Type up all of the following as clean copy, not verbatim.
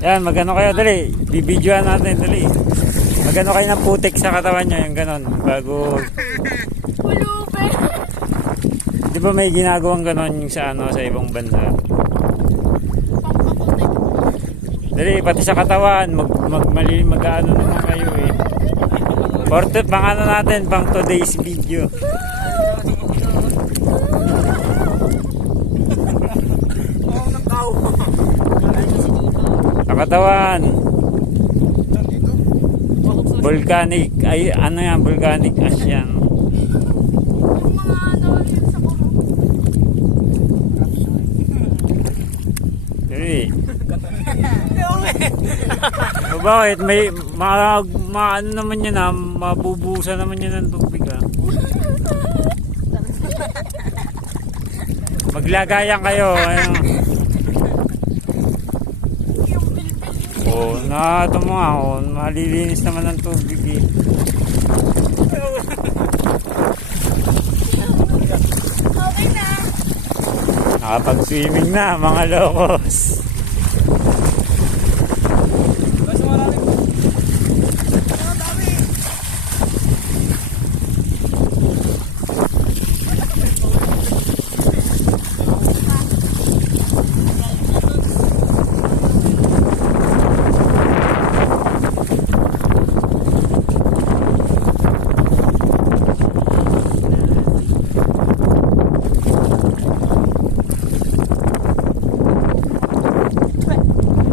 Yan, magano kayo, dali. Bibidyoan natin, dali. Magano kayo ng putik sa katawan nyo, yung ganon. Bago... Pulubi. Di ba may ginagawang ganon yung sa ano, sa ibang bansa? Pangkaputik. Dali, pati sa katawan, mag-ano naman kayo eh. Pang ano natin, pang today's video. Sa katawan. Volcanic, ay ano yan, volcanic ash yan. Yung mga ano yun sa bulo. Dali. O bakit? May ano naman yan ha, mabubusa naman yan ng tubig ha. Maglagayan kayo. Ano. Oh, na ito mo nga, oh, malilinis naman ng tubig eh. Okay na. Nakapag-swimming na mga lokos.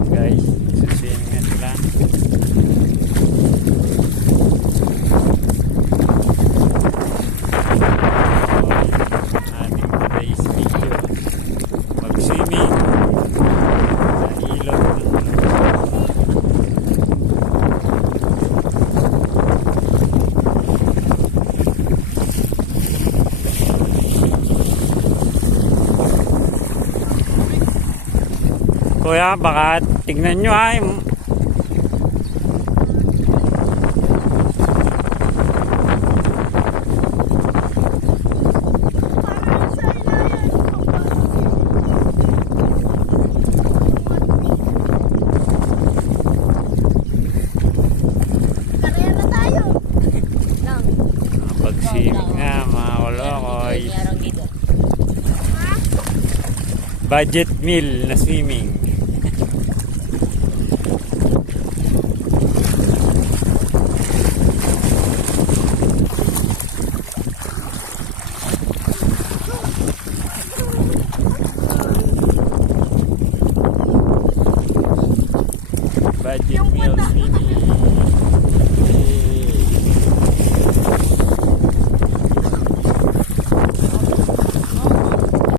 Guys, swimming na sila. Ating today's video. Mag-swimming sa ilog ng Kuya, baka tignan nyo ay. Parang sa ilayan. Karera na tayo. Lang. Pag-swimming na mga kolokoy. Budget meal na swimming.